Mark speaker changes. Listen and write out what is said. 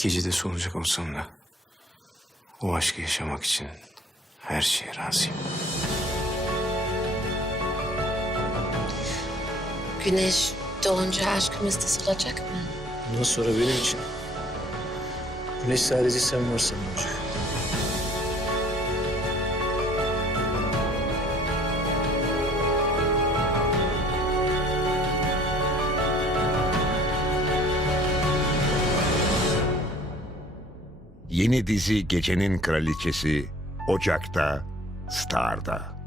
Speaker 1: Bir gecede solacak olsam da o aşkı yaşamak için her şeye razıyım.
Speaker 2: Güneş doğunca aşkımız da solacak mı?
Speaker 3: Bundan sonra benim için güneş sadece sen varsan olacak.
Speaker 4: Yeni dizi Gecenin Kraliçesi Ocak'ta Star'da.